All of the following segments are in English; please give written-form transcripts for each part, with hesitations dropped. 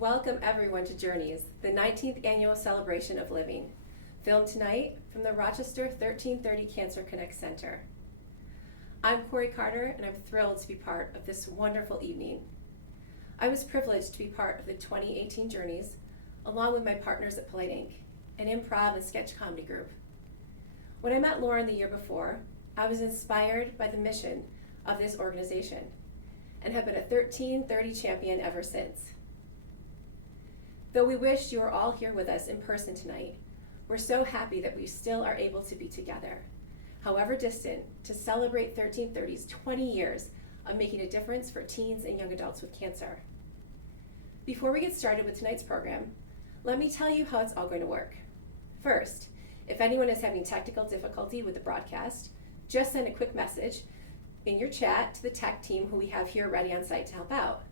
Welcome everyone to Journeys, the 19th annual celebration of living. Filmed tonight from the Rochester 1330 Cancer Connect Center. I'm Corey Carter, and I'm thrilled to be part of this wonderful evening. I was privileged to be part of the 2018 Journeys, along with my partners at Polite Inc., an improv and sketch comedy group. When I met Lauren the year before, I was inspired by the mission of this organization and have been a 1330 champion ever since. Though we wish you were all here with us in person tonight, we're so happy that we still are able to be together, however distant, to celebrate 1330's 20 years of making a difference for teens and young adults with cancer. Before we get started with tonight's program, let me tell you how it's all going to work. First, if anyone is having technical difficulty with the broadcast, just send a quick message in your chat to the tech team who we have here ready on site to help out.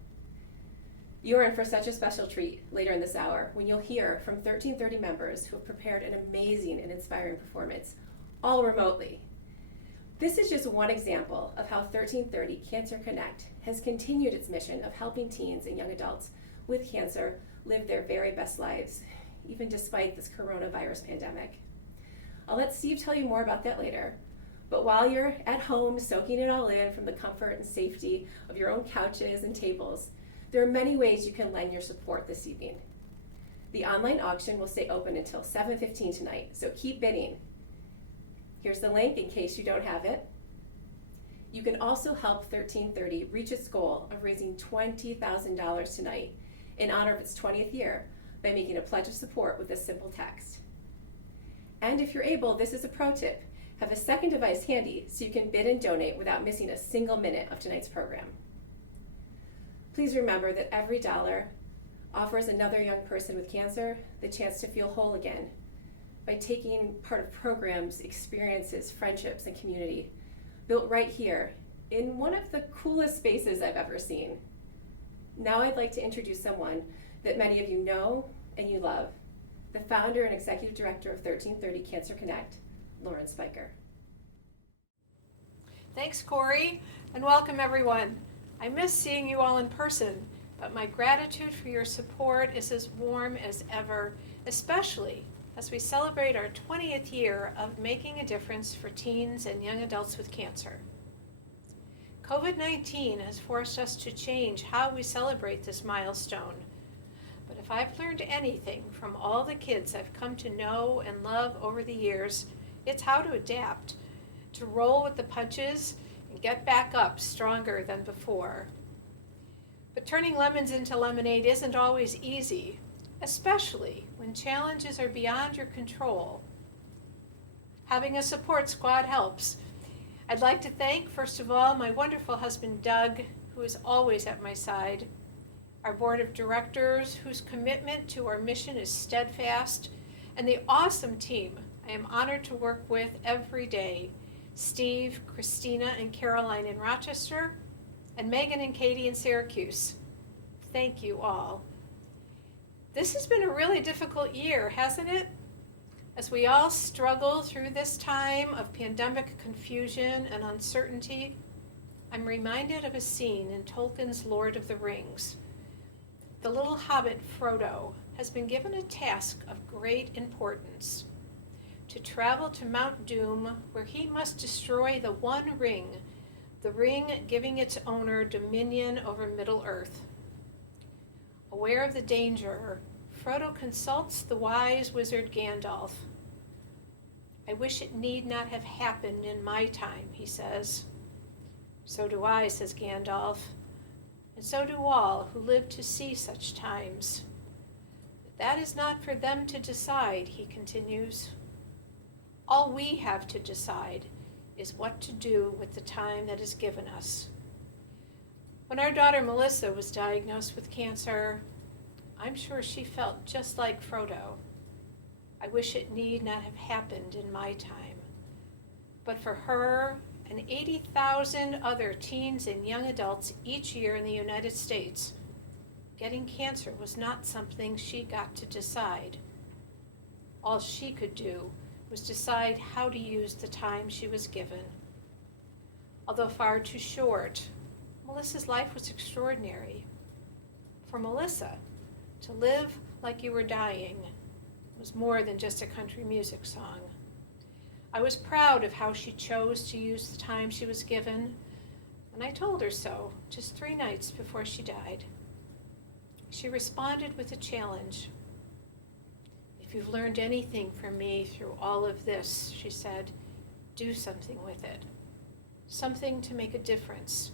You're in for such a special treat later in this hour when you'll hear from 1330 members who have prepared an amazing and inspiring performance, all remotely. This is just one example of how 1330 Cancer Connect has continued its mission of helping teens and young adults with cancer live their very best lives, even despite this coronavirus pandemic. I'll let Steve tell you more about that later, but while you're at home soaking it all in from the comfort and safety of your own couches and tables, there are many ways you can lend your support this evening. The online auction will stay open until 7:15 tonight, so keep bidding. Here's the link in case you don't have it. You can also help 1330 reach its goal of raising $20,000 tonight in honor of its 20th year by making a pledge of support with a simple text. And if you're able, this is a pro tip. Have a second device handy so you can bid and donate without missing a single minute of tonight's program. Please remember that every dollar offers another young person with cancer the chance to feel whole again by taking part of programs, experiences, friendships, and community built right here in one of the coolest spaces I've ever seen. Now I'd like to introduce someone that many of you know and you love, the founder and executive director of 1330 Cancer Connect, Lauren Spiker. Thanks, Corey, and welcome everyone. I miss seeing you all in person, but my gratitude for your support is as warm as ever, especially as we celebrate our 20th year of making a difference for teens and young adults with cancer. COVID-19 has forced us to change how we celebrate this milestone. But if I've learned anything from all the kids I've come to know and love over the years, it's how to adapt, to roll with the punches, and get back up stronger than before. But turning lemons into lemonade isn't always easy, especially when challenges are beyond your control. Having a support squad helps. I'd like to thank, first of all, my wonderful husband, Doug, who is always at my side, our board of directors, whose commitment to our mission is steadfast, and the awesome team I am honored to work with every day, Steve, Christina, and Caroline in Rochester, and Megan and Katie in Syracuse. Thank you all. This has been a really difficult year, hasn't it? As we all struggle through this time of pandemic confusion and uncertainty, I'm reminded of a scene in Tolkien's Lord of the Rings. The little hobbit Frodo has been given a task of great importance: to travel to Mount Doom, where he must destroy the One Ring, the ring giving its owner dominion over Middle-earth. Aware of the danger, Frodo consults the wise wizard Gandalf. "I wish it need not have happened in my time," he says. "So do I," says Gandalf, "and so do all who live to see such times. But that is not for them to decide," he continues. "All we have to decide is what to do with the time that is given us." When our daughter Melissa was diagnosed with cancer, I'm sure she felt just like Frodo. "I wish it need not have happened in my time." But for her and 80,000 other teens and young adults each year in the United States, getting cancer was not something she got to decide. All she could do was decide how to use the time she was given. Although far too short, Melissa's life was extraordinary. For Melissa, To live like you were dying was more than just a country music song. I was proud of how she chose to use the time she was given, and I told her so just 3 nights before she died. She responded with a challenge. "If you've learned anything from me through all of this," she said, "do something with it. Something to make a difference,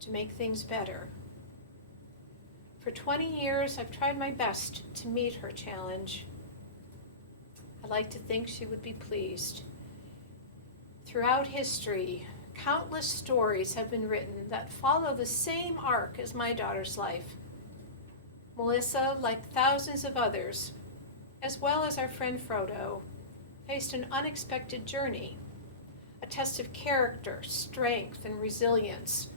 to make things better." For 20 years, I've tried my best to meet her challenge. I like to think she would be pleased. Throughout history, countless stories have been written that follow the same arc as my daughter's life. Melissa, like thousands of others, as well as our friend Frodo, faced an unexpected journey, a test of character, strength, and resilience,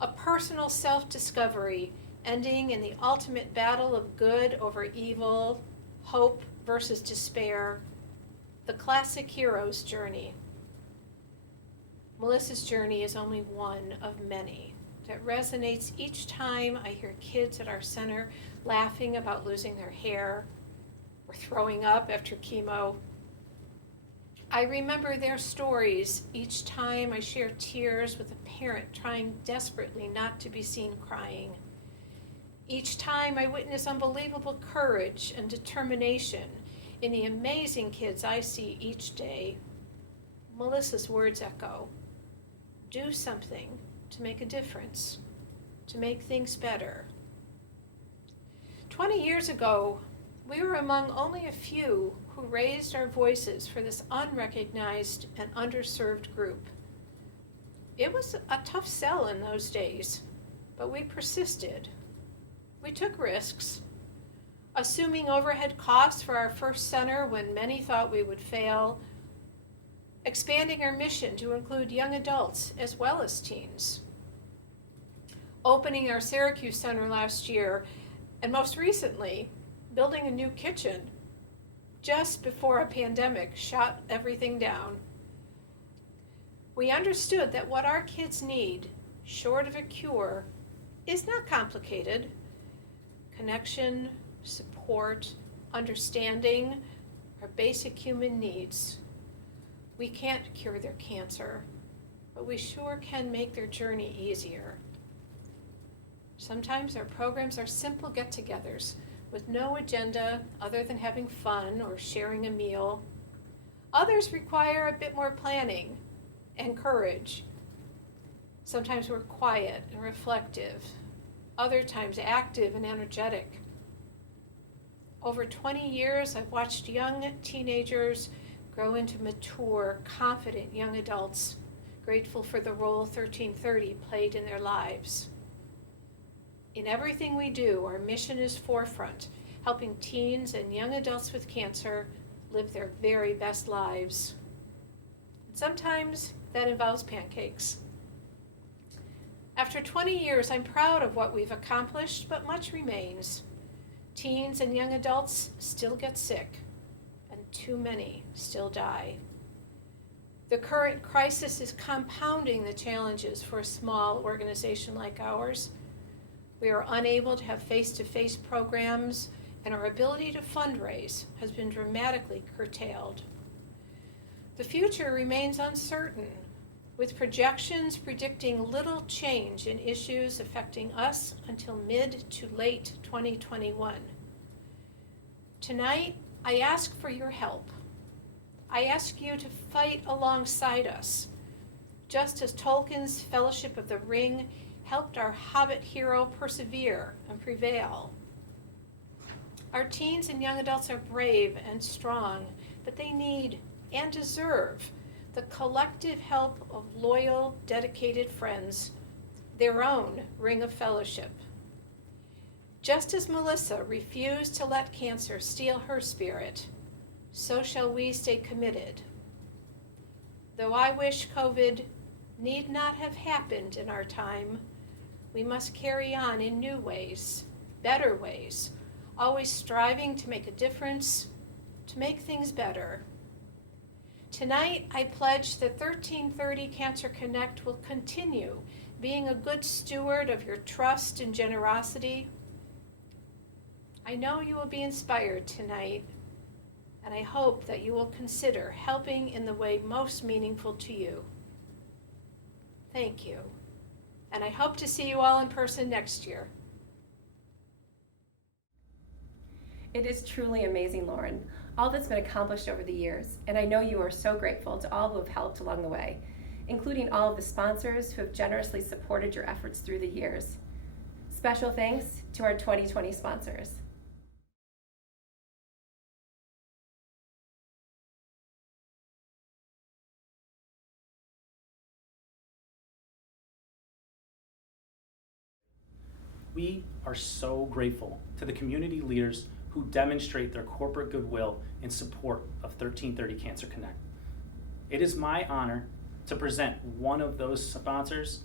a personal self-discovery ending in the ultimate battle of good over evil, hope versus despair, the classic hero's journey. Melissa's journey is only one of many that resonates each time I hear kids at our center laughing about losing their hair or throwing up after chemo. I remember their stories each time I share tears with a parent trying desperately not to be seen crying. Each time I witness unbelievable courage and determination in the amazing kids I see each day, Melissa's words echo. Do something to make a difference, to make things better. 20 years ago, we were among only a few who raised our voices for this unrecognized and underserved group. It was a tough sell in those days, but we persisted. We took risks, assuming overhead costs for our first center when many thought we would fail, expanding our mission to include young adults as well as teens, opening our Syracuse Center last year, and most recently, building a new kitchen just before a pandemic shut everything down. We understood that what our kids need, short of a cure, is not complicated. Connection, support, understanding are basic human needs. We can't cure their cancer, but we sure can make their journey easier. Sometimes our programs are simple get-togethers with no agenda other than having fun or sharing a meal. Others require a bit more planning and courage. Sometimes we're quiet and reflective, other times active and energetic. Over 20 years, I've watched young teenagers grow into mature, confident young adults, grateful for the role 1330 played in their lives. In everything we do, our mission is forefront, helping teens and young adults with cancer live their very best lives. Sometimes that involves pancakes. After 20 years, I'm proud of what we've accomplished, but much remains. Teens and young adults still get sick, and too many still die. The current crisis is compounding the challenges for a small organization like ours. We are unable to have face-to-face programs, and our ability to fundraise has been dramatically curtailed. The future remains uncertain, with projections predicting little change in issues affecting us until mid to late 2021. Tonight, I ask for your help. I ask you to fight alongside us, just as Tolkien's Fellowship of the Ring helped our Hobbit hero persevere and prevail. Our teens and young adults are brave and strong, but they need and deserve the collective help of loyal, dedicated friends, their own ring of fellowship. Just as Melissa refused to let cancer steal her spirit, so shall we stay committed. Though I wish COVID need not have happened in our time, we must carry on in new ways, better ways, always striving to make a difference, to make things better. Tonight, I pledge that 1330 Cancer Connect will continue being a good steward of your trust and generosity. I know you will be inspired tonight, and I hope that you will consider helping in the way most meaningful to you. Thank you, and I hope to see you all in person next year. It is truly amazing, Lauren, all that's been accomplished over the years, and I know you are so grateful to all who have helped along the way, including all of the sponsors who have generously supported your efforts through the years. Special thanks to our 2020 sponsors. We are so grateful to the community leaders who demonstrate their corporate goodwill in support of 1330 Cancer Connect. It is my honor to present one of those sponsors,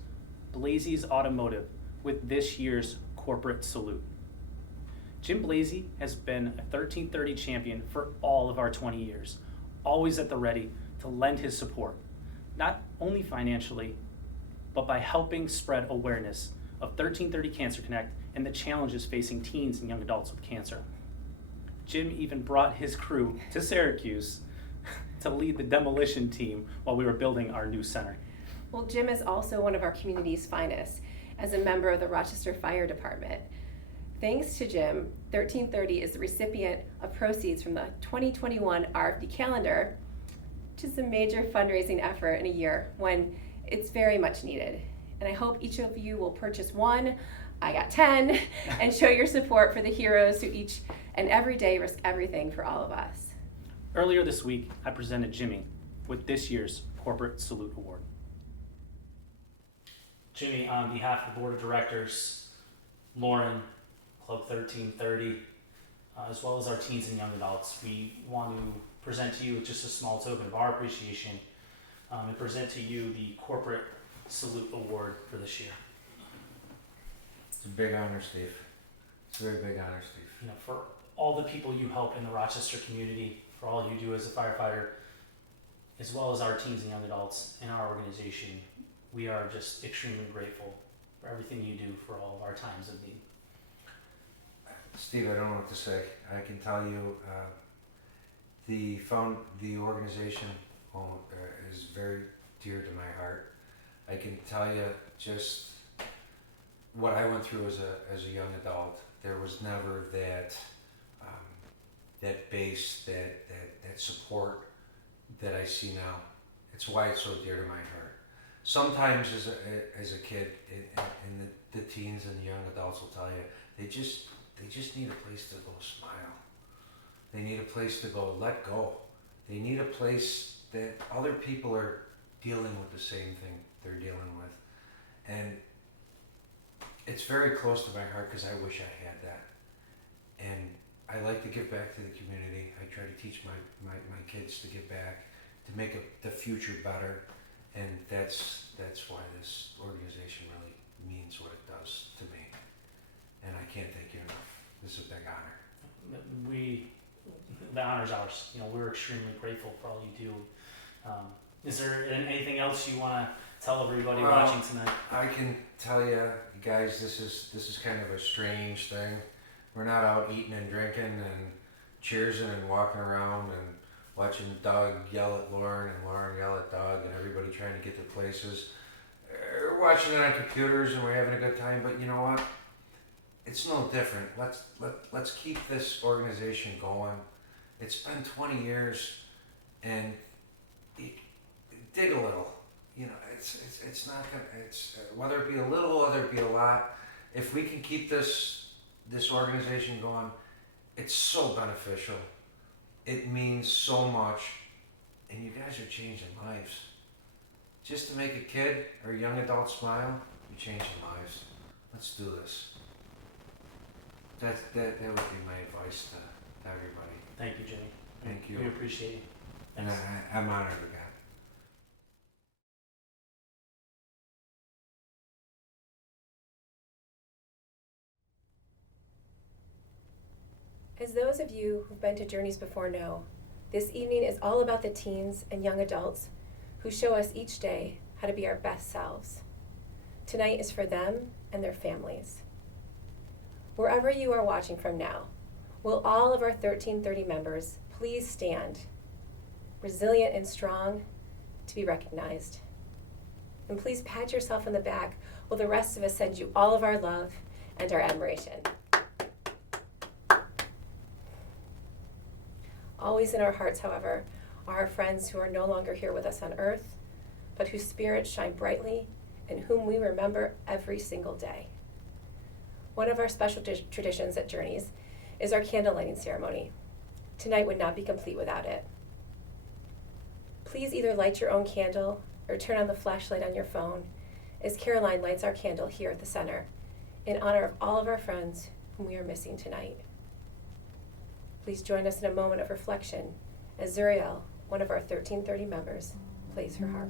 Blasey's Automotive, with this year's corporate salute. Jim Blasey has been a 1330 champion for all of our 20 years, always at the ready to lend his support, not only financially, but by helping spread awareness of 1330 Cancer Connect and the challenges facing teens and young adults with cancer. Jim even brought his crew to Syracuse to lead the demolition team while we were building our new center. Well, Jim is also one of our community's finest as a member of the Rochester Fire Department. Thanks to Jim, 1330 is the recipient of proceeds from the 2021 RFD calendar, which is a major fundraising effort in a year when it's very much needed. And I hope each of you will purchase one, I got 10, and show your support for the heroes who each and every day risk everything for all of us. Earlier this week, I presented Jimmy with this year's Corporate Salute Award. Jimmy, on behalf of the Board of Directors, Lauren, Club 1330, as well as our teens and young adults, we want to present to you just a small token of our appreciation and present to you the Corporate Salute Award for this year. It's a big honor, Steve. It's a very big honor, Steve. You know, for all the people you help in the Rochester community, for all you do as a firefighter, as well as our teens and young adults in our organization, we are just extremely grateful for everything you do for all of our times of need. Steve, I don't know what to say. I can tell you, the organization is very dear to my heart. I can tell you just what I went through as a young adult. There was never that base, that support that I see now. It's why it's so dear to my heart. Sometimes as a kid, and the teens and the young adults will tell you, they just need a place to go smile. They need a place to go let go. They need a place that other people are dealing with the same thing they're dealing with. And it's very close to my heart because I wish I had that. And I like to give back to the community. I try to teach my kids to give back, to make the future better. And that's why this organization really means what it does to me. And I can't thank you enough. This is a big honor. The honor's ours. You know, we're extremely grateful for all you do. Is there anything else you want to tell everybody watching tonight? I can tell you guys, this is kind of a strange thing. We're not out eating and drinking and cheersing and walking around and watching Doug yell at Lauren and Lauren yell at Doug and everybody trying to get to places. We're watching it on computers and we're having a good time, but you know what? It's no different. Let's keep this organization going. It's been 20 years, and dig a little. You know, it's not gonna. It's whether it be a little, whether it be a lot. If we can keep this organization going, it's so beneficial. It means so much, and you guys are changing lives. Just to make a kid or a young adult smile, you're changing lives. Let's do this. That would be my advice to everybody. Thank you, Jimmy. Thank you. We appreciate it. And I'm honored again. As those of you who've been to Journeys before know, this evening is all about the teens and young adults who show us each day how to be our best selves. Tonight is for them and their families. Wherever you are watching from now, Will all of our 1330 members please stand, resilient and strong, to be recognized? And please pat yourself on the back while the rest of us send you all of our love and our admiration. Always in our hearts, however, are our friends who are no longer here with us on earth, but whose spirits shine brightly and whom we remember every single day. One of our special traditions at Journeys is our candle lighting ceremony. Tonight would not be complete without it. Please either light your own candle or turn on the flashlight on your phone as Caroline lights our candle here at the center in honor of all of our friends whom we are missing tonight. Please join us in a moment of reflection as Zuriel, one of our 1330 members, plays her harp.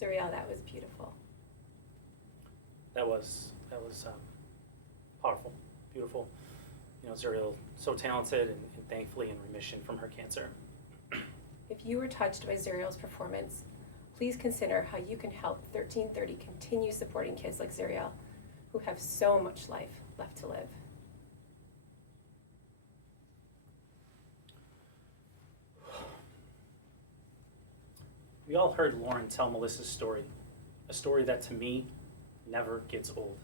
Zuriel, that was beautiful. That was powerful, beautiful. You know, Zuriel, so talented and thankfully in remission from her cancer. If you were touched by Zuriel's performance, please consider how you can help 1330 continue supporting kids like Zuriel, who have so much life left to live. We all heard Lauren tell Melissa's story, a story that to me never gets old.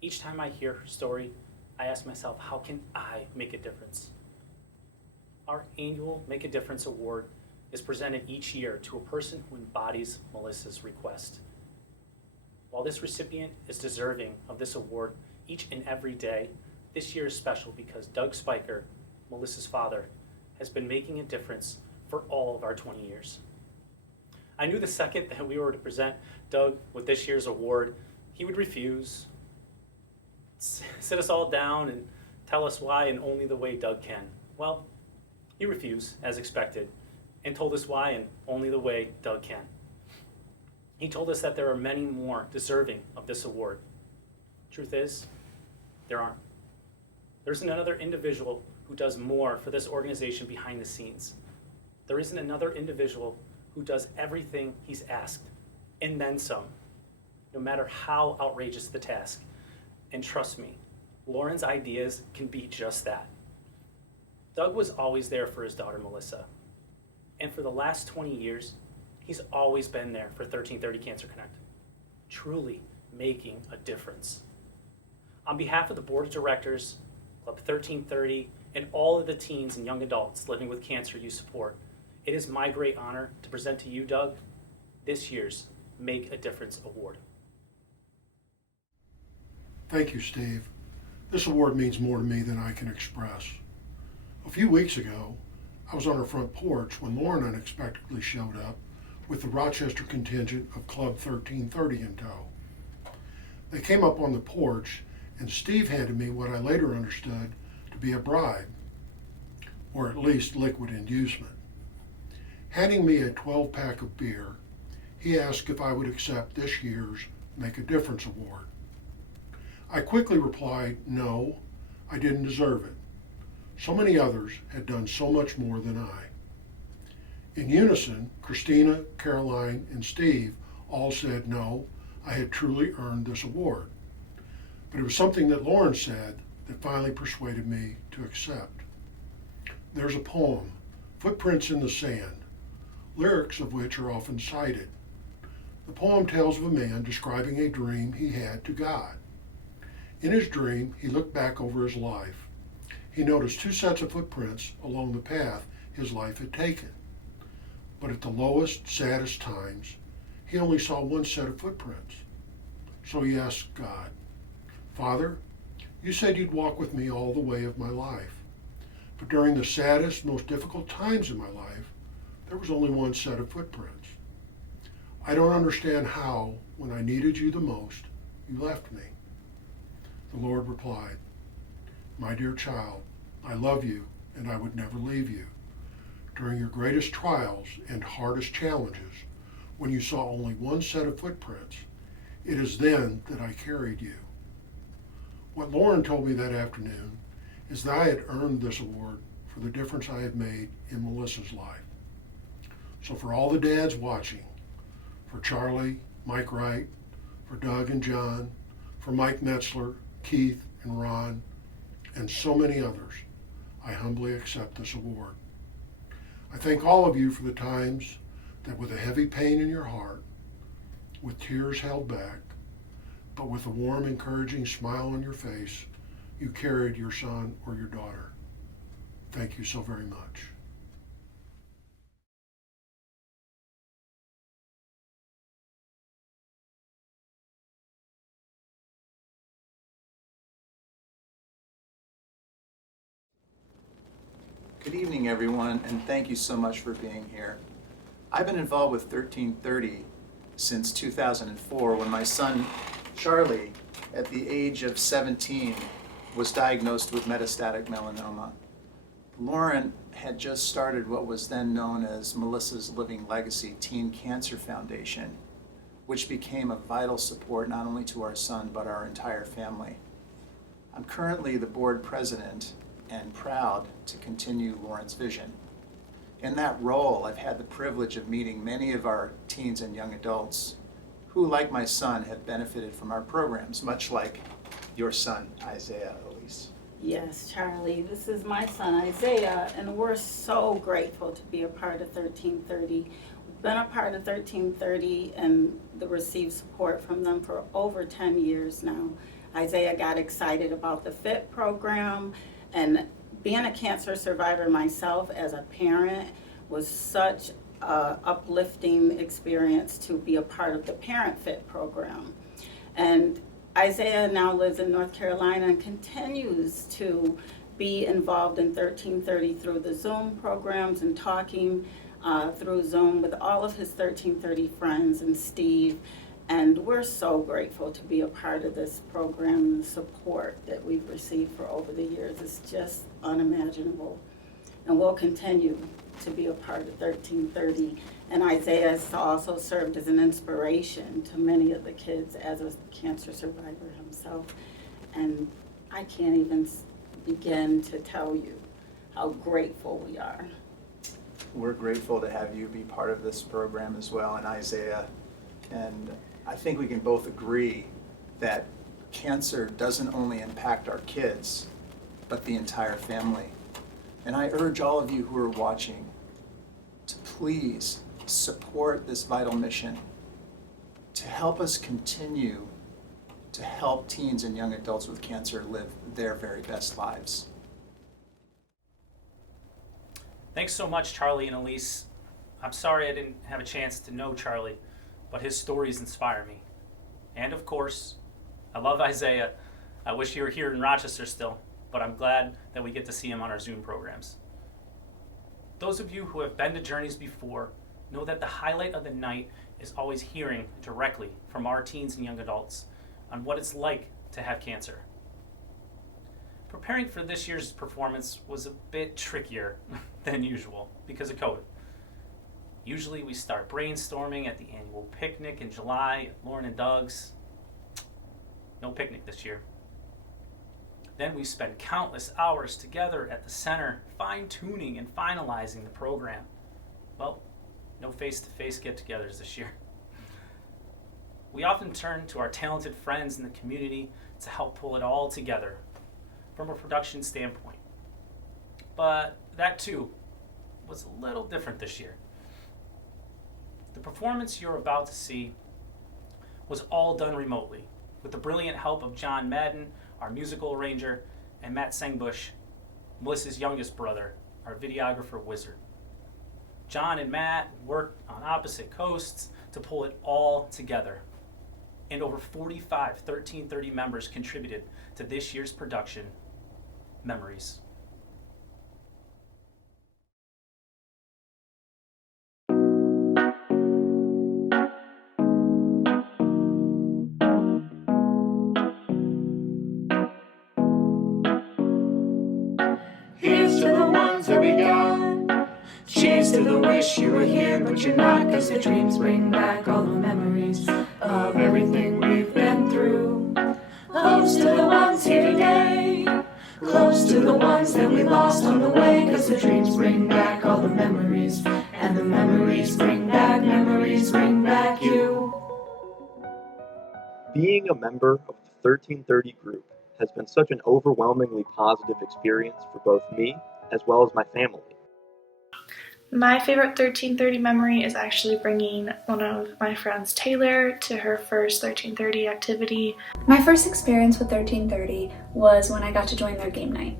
Each time I hear her story, I ask myself, how can I make a difference? Our annual Make a Difference Award is presented each year to a person who embodies Melissa's request. While this recipient is deserving of this award each and every day, this year is special because Doug Spiker, Melissa's father, has been making a difference for all of our 20 years. I knew the second that we were to present Doug with this year's award, he would refuse, sit us all down and tell us why in only the way Doug can. Well, he refused, as expected, and told us why in only the way Doug can. He told us that there are many more deserving of this award. Truth is, there aren't. There isn't another individual who does more for this organization behind the scenes. There isn't another individual who does everything he's asked and then some, no matter how outrageous the task. And trust me, Lauren's ideas can be just that. Doug was always there for his daughter Melissa, and for the last 20 years, he's always been there for 1330 Cancer Connect, truly making a difference. On behalf of the board of directors, Club 1330, and all of the teens and young adults living with cancer you support, it is my great honor to present to you, Doug, this year's Make a Difference Award. Thank you, Steve. This award means more to me than I can express. A few weeks ago, I was on our front porch when Lauren unexpectedly showed up with the Rochester contingent of Club 1330 in tow. They came up on the porch, and Steve handed me what I later understood to be a bribe, or at least liquid inducement. Handing me a 12-pack of beer, he asked if I would accept this year's Make a Difference Award. I quickly replied, no, I didn't deserve it. So many others had done so much more than I. In unison, Christina, Caroline, and Steve all said no, I had truly earned this award. But it was something that Lauren said that finally persuaded me to accept. There's a poem, Footprints in the Sand, lyrics of which are often cited. The poem tells of a man describing a dream he had to God. In his dream, he looked back over his life. He noticed two sets of footprints along the path his life had taken. But at the lowest, saddest times, he only saw one set of footprints. So he asked God, Father, you said you'd walk with me all the way of my life. But during the saddest, most difficult times in my life, there was only one set of footprints. I don't understand how, when I needed you the most, you left me. The Lord replied, My dear child, I love you and I would never leave you. During your greatest trials and hardest challenges, when you saw only one set of footprints, it is then that I carried you. What Lauren told me that afternoon is that I had earned this award for the difference I had made in Melissa's life. So for all the dads watching, for Charlie, Mike Wright, for Doug and John, for Mike Metzler, Keith and Ron, and so many others, I humbly accept this award. I thank all of you for the times that with a heavy pain in your heart, with tears held back, but with a warm, encouraging smile on your face, you carried your son or your daughter. Thank you so very much. Good evening, everyone, and thank you so much for being here. I've been involved with 1330 since 2004 when my son, Charlie, at the age of 17, was diagnosed with metastatic melanoma. Lauren had just started what was then known as Melissa's Living Legacy Teen Cancer Foundation, which became a vital support not only to our son, but our entire family. I'm currently the board president and proud to continue Lauren's vision. In that role, I've had the privilege of meeting many of our teens and young adults who, like my son, have benefited from our programs, much like your son, Isaiah, Elise. Yes, Charlie, this is my son, Isaiah, and we're so grateful to be a part of 1330. We've been a part of 1330 and received support from them for over 10 years now. Isaiah got excited about the FIT program, and being a cancer survivor myself as a parent was such an uplifting experience to be a part of the Parent Fit program. And Isaiah now lives in North Carolina and continues to be involved in 1330 through the Zoom programs and talking through Zoom with all of his 1330 friends and Steve. And we're so grateful to be a part of this program, and the support that we've received for over the years is just unimaginable. And we'll continue to be a part of 1330. And Isaiah has also served as an inspiration to many of the kids as a cancer survivor himself. And I can't even begin to tell you how grateful we are. We're grateful to have you be part of this program as well, and Isaiah And I think we can both agree that cancer doesn't only impact our kids, but the entire family. And I urge all of you who are watching to please support this vital mission to help us continue to help teens and young adults with cancer live their very best lives. Thanks so much, Charlie and Elise. I'm sorry I didn't have a chance to know Charlie, but his stories inspire me. And of course, I love Isaiah. I wish he were here in Rochester still, but I'm glad that we get to see him on our Zoom programs. Those of you who have been to Journeys before know that the highlight of the night is always hearing directly from our teens and young adults on what it's like to have cancer. Preparing for this year's performance was a bit trickier than usual because of COVID. Usually we start brainstorming at the annual picnic in July at Lauren and Doug's. No picnic this year. Then we spend countless hours together at the center, fine-tuning and finalizing the program. Well, no face-to-face get-togethers this year. We often turn to our talented friends in the community to help pull it all together from a production standpoint. But that too was a little different this year. The performance you're about to see was all done remotely with the brilliant help of John Madden, our musical arranger, and Matt Sengbush, Melissa's youngest brother, our videographer wizard. John and Matt worked on opposite coasts to pull it all together. And over 45 1330 members contributed to this year's production, Memories. Here's to the ones that we got. Cheers to the wish you were here, but you're not. 'Cause the dreams bring back all the memories of everything we've been through. Close to the ones here today, close to the ones that we lost on the way. 'Cause the dreams bring back all the memories, and the memories bring back you. Being a member of the 1330 group has been such an overwhelmingly positive experience for both me as well as my family. My favorite 1330 memory is actually bringing one of my friends, Taylor, to her first 1330 activity. My first experience with 1330 was when I got to join their game night.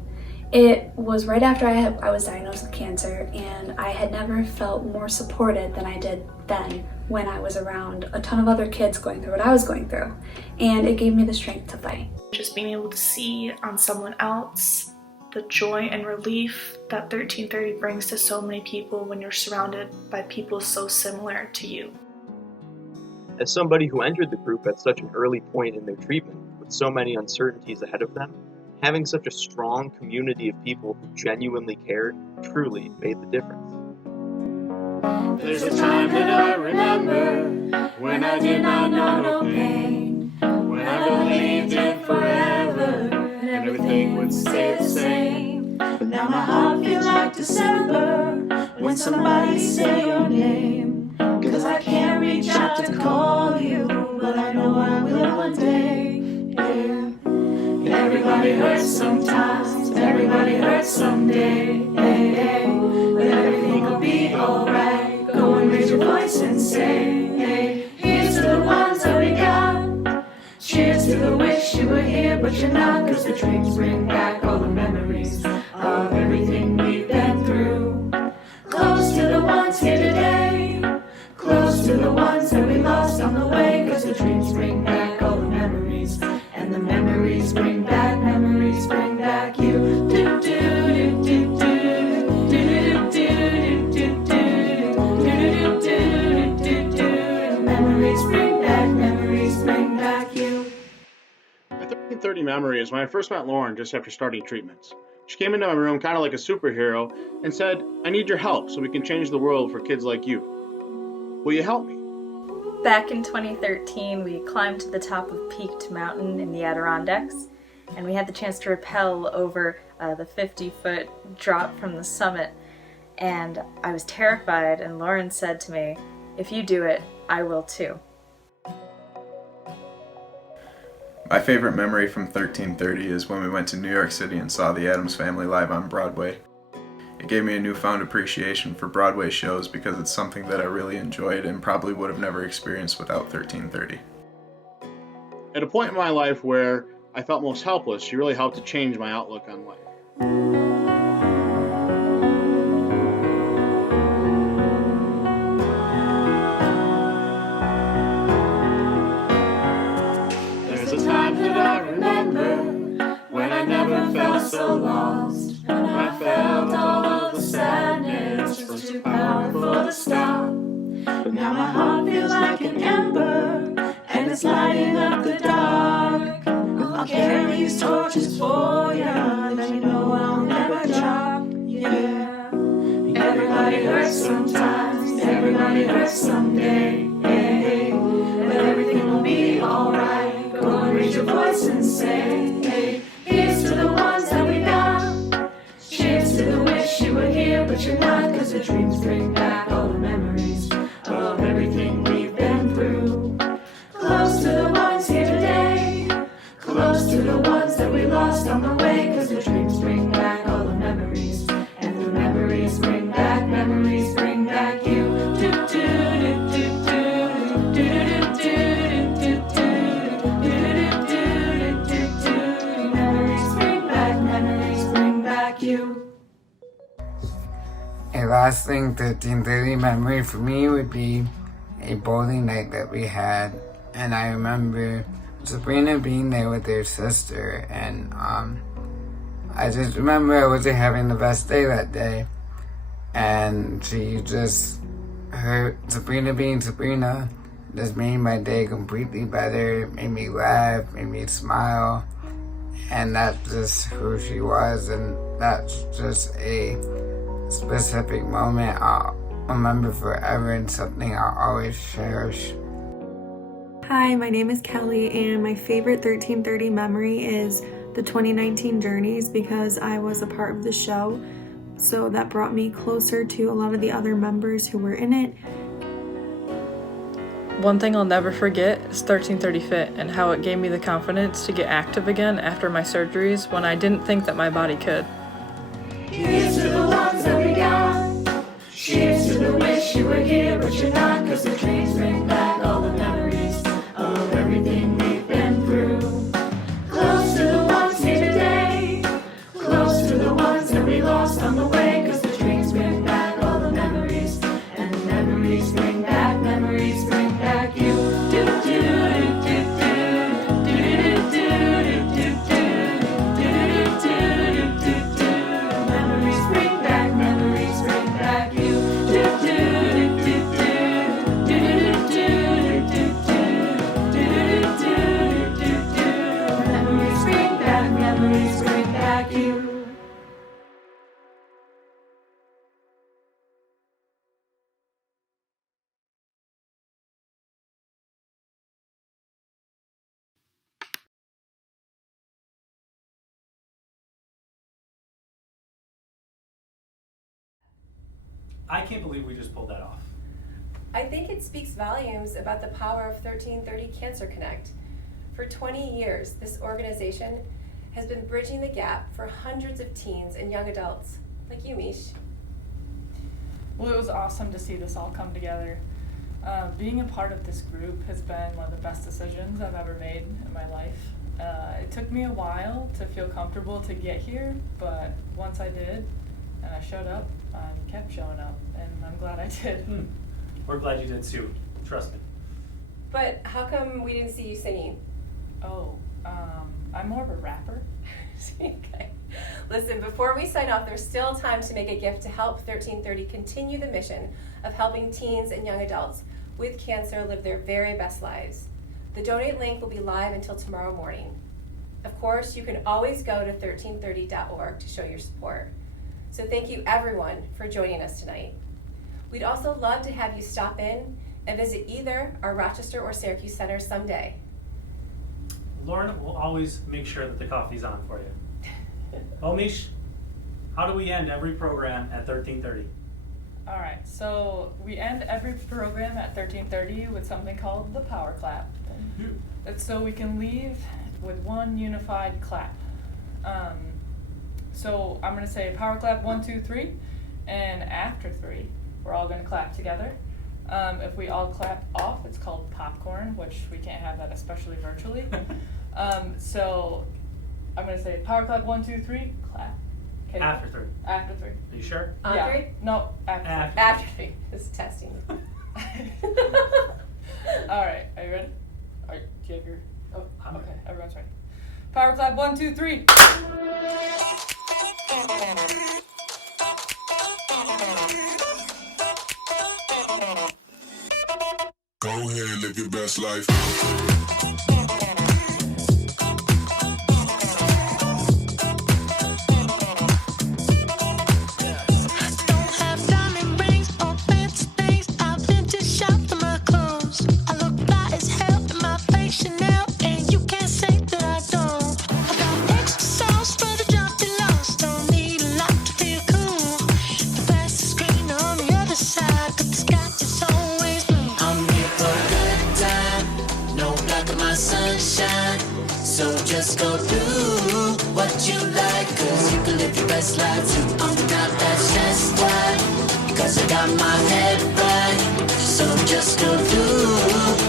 It was right after I was diagnosed with cancer, and I had never felt more supported than I did then when I was around a ton of other kids going through what I was going through, and it gave me the strength to fight. Just being able to see on someone else the joy and relief that 1330 brings to so many people when you're surrounded by people so similar to you. As somebody who entered the group at such an early point in their treatment, with so many uncertainties ahead of them, having such a strong community of people who genuinely cared truly made the difference. There's a time that I remember when I did not know no pain, when I believed in forever and everything would stay the same. But now my heart feels like December when somebody say your name. 'Cause I can't reach out to call you, but I know I will one day. Yeah. Everybody hurts sometimes, everybody hurts someday. Hey, hey. But everything will be alright. Go and raise your voice and say, hey, here's to the ones that we got. Cheers to the wish you were here, but you're not. 'Cause the dreams bring back all the memories of everything we've been through. Close to the ones here today, close to the ones that we lost on the way. 'Cause the dreams bring back all the memories, and the memories bring back you. Do, do, do, do, do, do, do, do, do, do, do, do, do. Memories bring back you. My 1330 memory is when I first met Lauren just after starting treatments. She came into my room kind of like a superhero and said, I need your help so we can change the world for kids like you. Will you help me? Back in 2013, we climbed to the top of Peaked Mountain in the Adirondacks, and we had the chance to rappel over the 50-foot drop from the summit. And I was terrified, and Lauren said to me, if you do it, I will too. My favorite memory from 1330 is when we went to New York City and saw the Addams Family live on Broadway. It gave me a newfound appreciation for Broadway shows because it's something that I really enjoyed and probably would have never experienced without 1330. At a point in my life where I felt most helpless, she really helped to change my outlook on life. There's a time that I remember when I never felt so lost, when I felt all of the sadness was too powerful to stop. But now my heart feels like an ember, and it's lighting up the dark. I'll carry these torches for ya, and you know I'll never drop. Yeah. Everybody hurts sometimes, everybody hurts someday. Hey, but everything will be alright. Go and raise your voice and say, hey, here's to the ones that we got. Cheers to the wish you were here, but you're not, 'cause the dreams bring back all the memories of everything we've been through. Close to the ones here today, close to the ones that we lost on the way, 'cause the dreams bring back all the memories, and the memories bring back you. Do do do do do do do do do. Memories bring back you. A lasting 1330 memory for me would be a bowling night that we had, and I remember Sabrina being there with her sister, and I just remember I wasn't having the best day that day, and Sabrina being Sabrina just made my day completely better, made me laugh, made me smile, and that's just who she was, and that's just a specific moment I'll remember forever and something I'll always cherish. Hi, my name is Kelly, and my favorite 1330 memory is the 2019 Journeys because I was a part of the show, so that brought me closer to a lot of the other members who were in it. One thing I'll never forget is 1330 Fit and how it gave me the confidence to get active again after my surgeries when I didn't think that my body could. Here's to the ones that we got. Cheers to the wish you were here, but you're not, 'cause the dreams bring back all the memories of everything we've been through. Close to the ones here today, close to the ones that we lost on the way, 'cause the dreams bring back all the memories, and the memories bring back you. Do do do do do do do do do do do do. Memories bring back you. Do do do do do do do do do. Memories bring back you. I can't believe we just pulled that off. I think it speaks volumes about the power of 1330 Cancer Connect. For 20 years, this organization has been bridging the gap for hundreds of teens and young adults, like you, Mish. Well, it was awesome to see this all come together. Being a part of this group has been one of the best decisions I've ever made in my life. It took me a while to feel comfortable to get here, but once I did, and I showed up, I kept showing up, and I'm glad I did. We're glad you did too, trust me. But how come we didn't see you singing? Oh, I'm more of a rapper. Okay. Listen, before we sign off, there's still time to make a gift to help 1330 continue the mission of helping teens and young adults with cancer live their very best lives. The donate link will be live until tomorrow morning. Of course, you can always go to 1330.org to show your support. So thank you everyone for joining us tonight. We'd also love to have you stop in and visit either our Rochester or Syracuse centers someday. Lauren will always make sure that the coffee's on for you. Well, Mish, how do we end every program at 1330? All right, so we end every program at 1330 with something called the power clap. It's so we can leave with one unified clap. So I'm going to say power clap 1, 2, 3, and after 3, we're all going to clap together. If we all clap off, it's called popcorn, which we can't have that, especially virtually. So I'm going to say power clap 1, 2, 3, clap. Okay. After 3. After 3. Are you sure? Yeah. 3? No, after. After 3. This is testing. All right, are you ready? Do you have your? Oh, okay. Everyone's ready. Power clap 1, 2, 3. Go ahead, live your best life. So just go do what you like, cause you can live your best life too. I'm not that stressed out, cause I got my head right. So just go do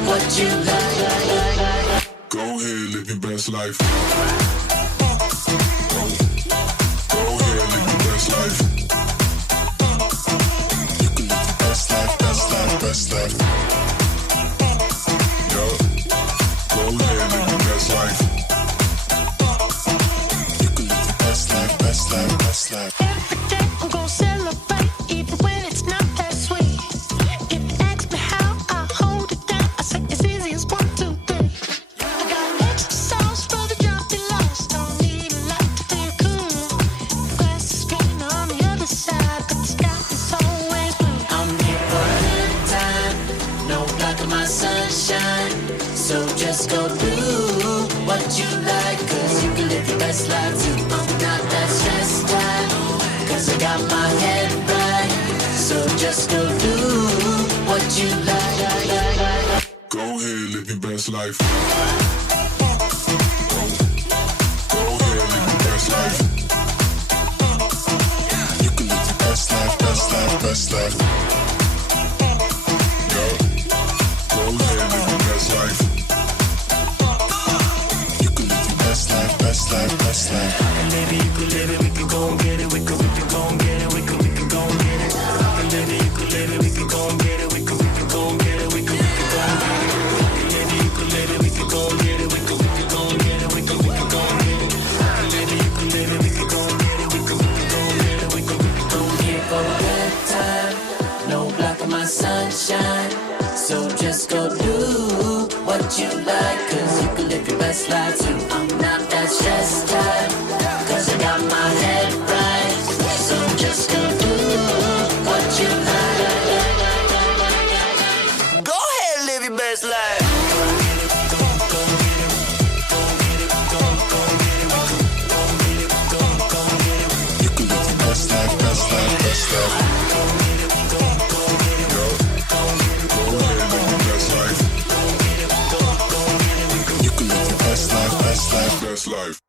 what you like. Go ahead, live your best life. Go ahead, live your best life. You can live your best life, best life, best life. Yo, go ahead, live your best life. Best life, best life. Every day I'm gonna celebrate, even when it's not that sweet. If you ask me how I hold it down, I say as easy as 1, 2, 3. I got extra sauce for the drop you lost. Don't need a lot to feel cool. The grass is green on the other side, but the sky is always blue. I'm here for a good time, no blocking my sunshine. So just go do what you like, cause you can live your best life too. I'm not that stressed out, cause I got my head right. So just go do what you like. Go ahead, live your best life. Go ahead, live your best life. You can live your best life, best life, best life. Yo, go ahead, live your best life. You can live your best life, best life, best life. And baby, you could live it, we could go and get it, we could go and get it, we could go and get it. And baby, you could live it, we could go and get it, we could go and get it, we could go and get it. And baby, you could live it, we could go and get it, we could go and get it, we could go and get it. And baby, you could live it, we could go and get it, we could go and get it, we could go and get it. For a good time, no blocking my sunshine. So just go do what you like, cause you can live your best life too. I'm not that stressed out, cause I got my head right. So just go do what you like. Go ahead, live your best life. You can live your best life, best life, best life. Go ahead, live your best life. You can live your best life, best life, best life.